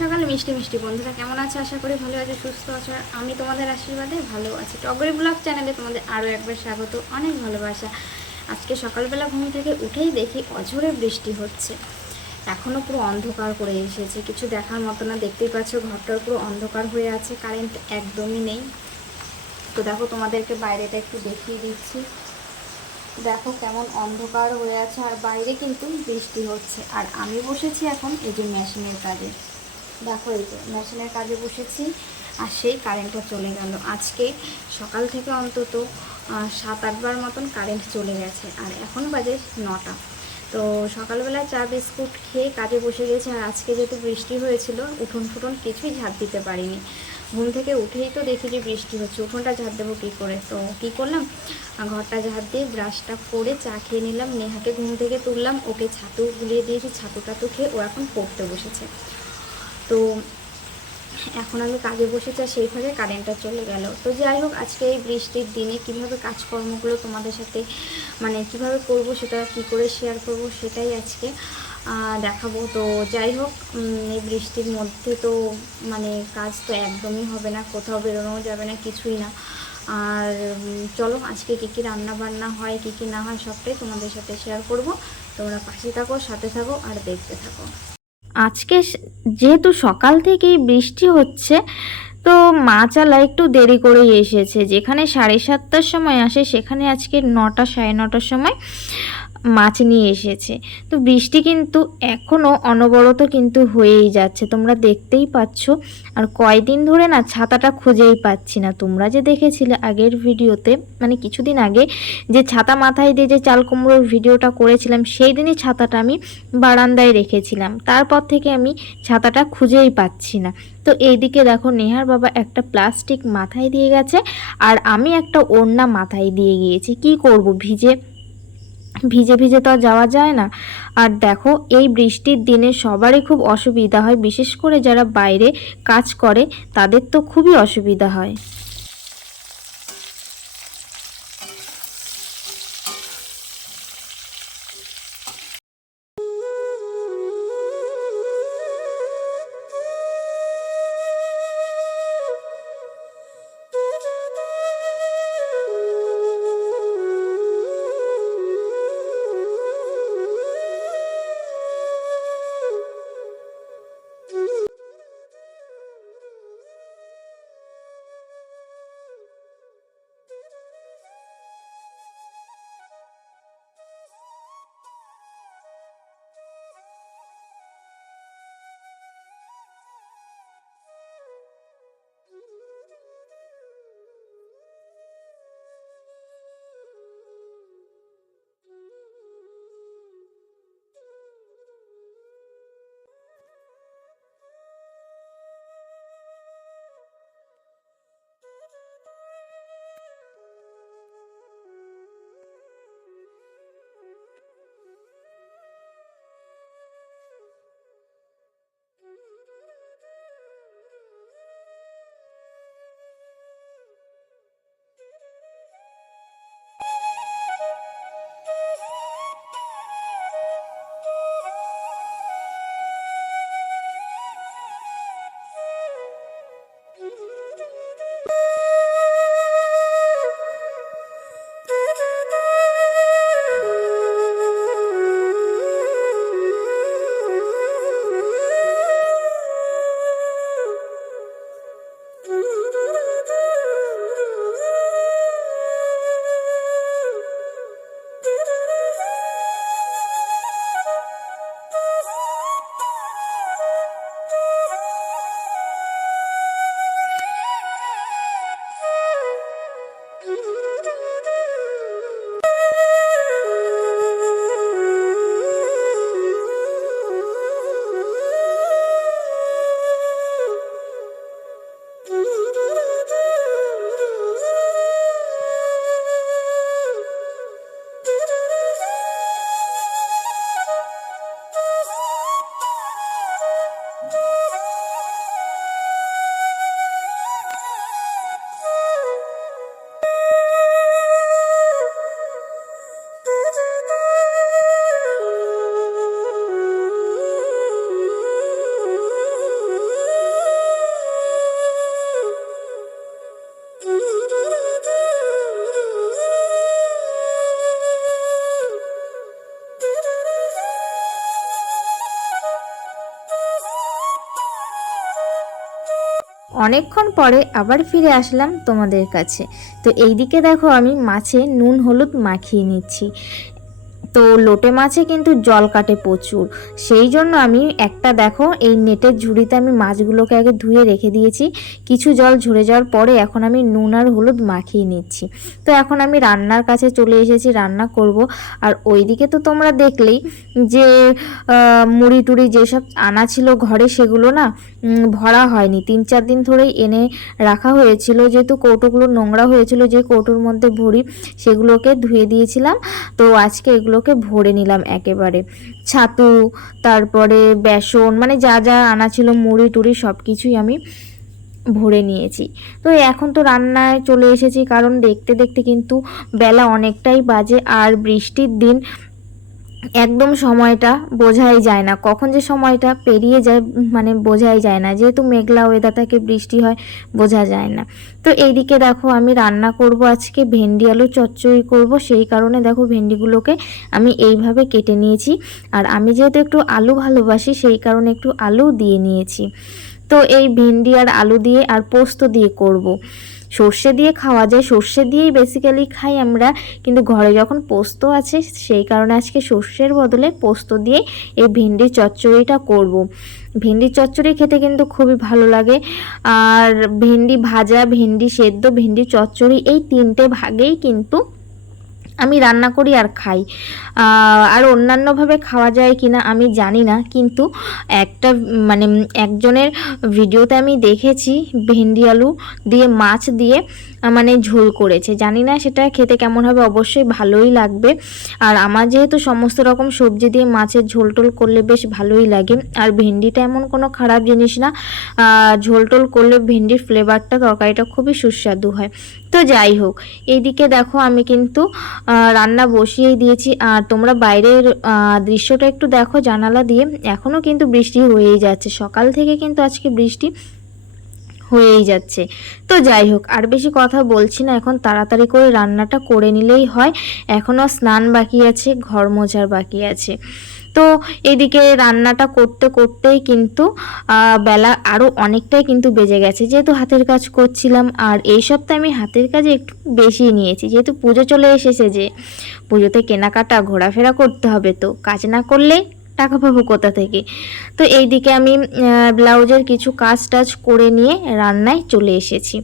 সকাল মিষ্টি মিষ্টি বন্ধুরা, কেমন আছে? আশা করি ভালো আছে, সুস্থ আছো। আর আমি তোমাদের আশীর্বাদে ভালো আছি। টগরি ব্লগ চ্যানেলে তোমাদের আরও একবার স্বাগত, অনেক ভালোবাসা। আজকে সকালবেলা ঘুম থেকে উঠেই দেখি অঝোরে বৃষ্টি হচ্ছে। এখনও পুরো অন্ধকার করে এসেছে, কিছু দেখার মতো না। দেখতেই পাচ্ছ ঘরটার পুরো অন্ধকার হয়ে আছে, কারেন্ট একদমই নেই। তো দেখো, তোমাদেরকে বাইরেটা একটু দেখিয়ে দিচ্ছি। দেখো কেমন অন্ধকার হয়ে আছে, আর বাইরে কিন্তু বৃষ্টি হচ্ছে। আর আমি বসেছি এখন এই যে মেশিনের কাজে। দেখো, এই যে মেশিনের কাজে বসেছি, আর সেই কারেন্টটা চলে গেল। আজকে সকাল থেকে অন্তত 7-8 বার মতন কারেন্ট চলে গেছে, আর এখন বাজে 9টা। তো সকালবেলা চা বিস্কুট খেয়ে কাজে বসে গেছে। আর আজকে যেহেতু বৃষ্টি হয়েছিল, উঠোন ফুটন কিছুই ঝাড় দিতে পারিনি। ঘুম থেকে উঠেই তো দেখি যে বৃষ্টি হচ্ছে, উঠোনটা ঝাড় দেবো কী করে। তো কী করলাম, ঘরটা ঝাড় দিয়ে ব্রাশটা করে চা খেয়ে নিলাম। নেহাকে ঘুম থেকে তুললাম, ওকে ছাতু গুলিয়ে দিয়েছি। ছাতুটা তো খেয়ে ও এখন পড়তে বসেছে। তো এখন আমি কাজে বসেছি, আর সেই ফাঁকে কারেন্টটা চলে গেল। তো যাই হোক, আজকে এই বৃষ্টির দিনে কীভাবে কাজকর্মগুলো তোমাদের সাথে মানে কীভাবে করব, সেটা কী করে শেয়ার করব, সেটাই আজকে দেখাবো। তো যাই হোক, এই বৃষ্টির মধ্যে তো মানে কাজ তো একদমই হবে না, কোথাও বেরোনোও যাবে না, কিছুই না। আর চলো, আজকে কী কী রান্না বান্না হয়, কী কী না হয়, সবটাই তোমাদের সাথে শেয়ার করব। তোমরা পাশে থাকো, সাথে থাকো, আর দেখতে থাকো। আজকে যেহেতু সকাল থেকেই বৃষ্টি হচ্ছে, তো মাছালা একটু দেরি করেই এসেছে। যেখানে 7:30টার সময় আসে, সেখানে আজকে 9টা 9:30টার সময় মাছ নিয়ে এসেছে। তো বৃষ্টি কিন্তু এখনও অনবরত কিন্তু হয়েই যাচ্ছে, তোমরা দেখতেই পাচ্ছ। আর কয়দিন ধরে না ছাতাটা খুঁজেই পাচ্ছি না। তোমরা যে দেখেছিলে আগের ভিডিওতে, মানে কিছুদিন আগে, যে ছাতা মাথায় দিয়ে যে চাল কুমড়োর ভিডিওটা করেছিলাম, সেই দিনই ছাতাটা আমি বারান্দায় রেখেছিলাম। তারপর থেকে আমি ছাতাটা খুঁজেই পাচ্ছি না। তো এইদিকে দেখো, নেহার বাবা একটা প্লাস্টিক মাথায় দিয়ে গেছে, আর আমি একটা ওড়না মাথায় দিয়ে গিয়েছি। কি করব, ভিজে ভিজে ভিজে তো আর যাওয়া যায় না। আর দেখো, এই বৃষ্টির দিনে সবারই খুব অসুবিধা হয়, বিশেষ করে যারা বাইরে কাজ করে তাদের তো খুবই অসুবিধা হয়। অনেকক্ষণ পরে আবার ফিরে আসলাম তোমাদের কাছে। তো এইদিকে দেখো আমি মাছে নুন হলুদ মাখিয়ে নিচ্ছি। তো লোটে মাছে কিন্তু জল কাটে প্রচুর, সেই জন্য আমি একটা দেখো এই নেটের ঝুড়িতে আমি মাছগুলোকে আগে ধুয়ে রেখে দিয়েছি। কিছু জল ঝরে যাওয়ার পরে এখন আমি নুন আর হলুদ মাখিয়ে নিচ্ছি। তো এখন আমি রান্নার কাছে চলে এসেছি, রান্না করব। আর ওইদিকে তো তোমরা দেখলেই যে মুড়ি টুড়ি যেসব আনা ছিল ঘরে সেগুলো না ভরা হয়নি, 3-4 দিন ধরেই এনে রাখা হয়েছিল, যেহেতু কৌটোগুলো নোংরা হয়েছিল, যে কৌটোর মধ্যে ভরি সেগুলোকে ধুয়ে দিয়েছিলাম। তো আজকে এগুলোকে ভরে নিলাম একেবারে। ছাতু, তারপরে বেসন, মানে যা যা আনা ছিল মুড়ি টুড়ি সব কিছুই আমি ভরে নিয়েছি। তো এখন তো রান্নায় চলে এসেছি, কারণ দেখতে দেখতে কিন্তু বেলা অনেকটাই বাজে। আর বৃষ্টির দিন একদম সময়টা বোঝাই যায় না, কখন যে সময়টা পেরিয়ে যায় মানে বোঝাই যায় না, যেহেতু মেঘলা ওয়েদার থাকে, বৃষ্টি হয়, বোঝা যায় না। তো এইদিকে দেখো আমি রান্না করব আজকে ভেন্ডি আলু চচ্চড়ি করব, সেই কারণে দেখো ভেন্ডিগুলোকে আমি এইভাবে কেটে নিয়েছি। আর আমি যেহেতু একটু আলু ভালোবাসি, সেই কারণে একটু আলু দিয়ে নিয়েছি। তো এই ভেন্ডি আর আলু দিয়ে আর পোস্ত দিয়ে করব। সর্ষে দিয়ে খাওয়া যায়, সর্ষে দিয়েই বেসিক্যালি খাই আমরা, কিন্তু ঘরে যখন পোস্ত আছে সেই কারণে আজকে সর্ষের বদলে পোস্ত দিয়ে এই ভেন্ডির চচ্চড়িটা করব। ভেন্ডির চচ্চড়ি খেতে কিন্তু খুবই ভালো লাগে। আর ভেন্ডি ভাজা, ভেন্ডি সেদ্ধ, ভেন্ডি চচ্চড়ি, এই 3টে ভাগেই কিন্তু আমি রান্না করি আর খাই। আর অন্যান্যভাবে খাওয়া যায় কি না আমি জানি না, কিন্তু একটা মানে একজনের ভিডিওতে আমি দেখেছি ভেন্ডি আলু দিয়ে মাছ দিয়ে মানে ঝোল করেছে, জানি না সেটা খেতে কেমন হবে, অবশ্যই ভালোই লাগবে। আর আমার যেহেতু সমস্ত রকম সবজি দিয়ে মাছের ঝোল টোল করলে বেশ ভালোই লাগে। আর ভেন্ডিটা এমন কোনো খারাপ জিনিস না, ঝোল টোল করলে ভেন্ডির ফ্লেভারটা, তরকারিটা খুবই সুস্বাদু হয়। তো যাই হোক, এইদিকে দেখো আমি কিন্তু রান্না বসিয়েই দিয়েছি। আর তোমরা বাইরের দৃশ্যটা একটু দেখো জানালা দিয়ে, এখনও কিন্তু বৃষ্টি হয়েই যাচ্ছে, সকাল থেকে কিন্তু আজকে বৃষ্টি হয়েই যাচ্ছে। তো যাই হোক, আর বেশি কথা বলছি না, এখন তাড়াতাড়ি করে রান্নাটা করে নিলেই হয়। এখনও স্নান বাকি আছে, ঘর মোছার বাকি আছে। তো এদিকে রান্নাটা করতে করতেই কিন্তু বেলা আরও অনেকটাই কিন্তু বেজে গেছে, যেহেতু হাতের কাজ করছিলাম। আর এই সপ্তাহে আমি হাতের কাজে একটু বেশি নিয়েছি, যেহেতু পুজো চলে এসেছে, যে পুজোতে কেনাকাটা ঘোরাফেরা করতে হবে, তো কাজ না করলে টাকা পাবো কোথা থেকে। তো এইদিকে আমি ব্লাউজের কিছু কাজ টাজ করে নিয়ে রান্নায় চলে এসেছি।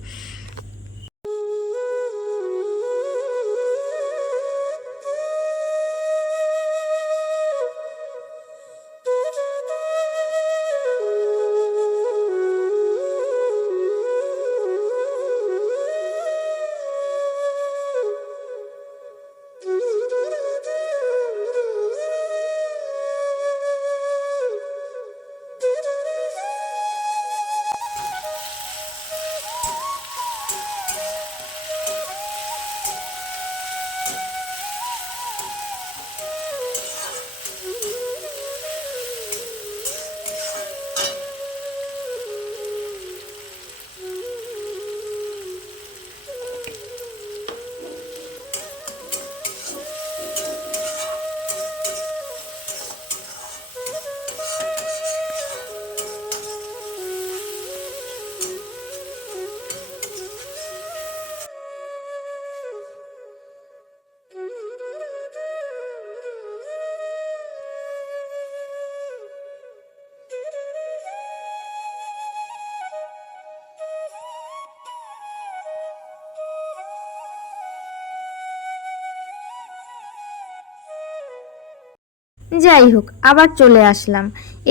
যাই হোক, আবার চলে আসলাম।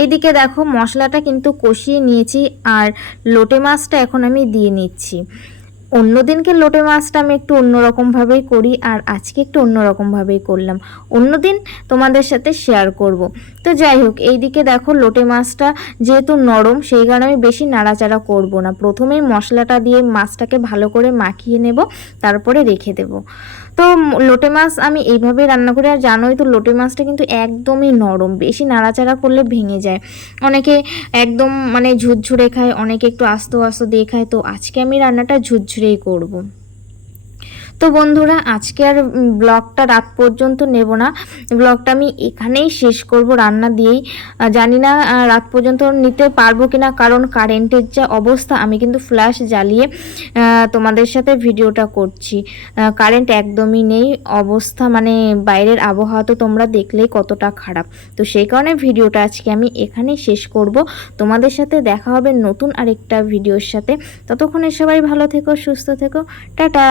এদিকে দেখো মশলাটা কিন্তু কষিয়ে নিয়েছি, আর লোটে মাছটা এখন আমি দিয়ে নিচ্ছি। অন্যদিনকে লোটে মাছটা আমি একটু অন্যরকমভাবেই করি, আর আজকে একটু অন্যরকমভাবেই করলাম, অন্যদিন তোমাদের সাথে শেয়ার করব। তো যাই হোক, এইদিকে দেখো লোটে মাছটা যেহেতু নরম, সেই কারণে আমি বেশি নাড়াচাড়া করব না, প্রথমেই মশলাটা দিয়ে মাছটাকে ভালো করে মাখিয়ে নেব, তারপরে রেখে দেব। তো লোটে মাছ আমি এইভাবে রান্না করি। আর জানোই তো লোটে মাছটা কিন্তু একদমই নরম, বেশি নাড়াচাড়া করলে ভেঙে যায়। অনেকে একদম মানে ঝুরঝুরে খায়, অনেকে একটু আস্ত আস্ত দিয়ে খায়, তো আজকে আমি রান্নাটা ঝুরঝুরেই করব। তো বন্ধুরা আজকে আর ব্লগটা রাত পর্যন্ত নেব না, ব্লগটা আমি এখানেই শেষ করব রান্না দিয়েই। জানি না রাত পর্যন্ত নিতে পারবো কিনা, কারণ কারেন্টের যা অবস্থা, আমি কিন্তু ফ্ল্যাশ জ্বালিয়ে তোমাদের সাথে ভিডিওটা করছি। কারেন্ট একদমই নেই, অবস্থা মানে বাইরের আবহাওয়া তো তোমরা দেখলেই কতটা খারাপ। তো সেই কারণে ভিডিওটা আজকে আমি এখানেই শেষ করব। তোমাদের সাথে দেখা হবে নতুন আরেকটা ভিডিওর সাথে। ততক্ষণে সবাই ভালো থেকো, সুস্থ থেকো, টাটা।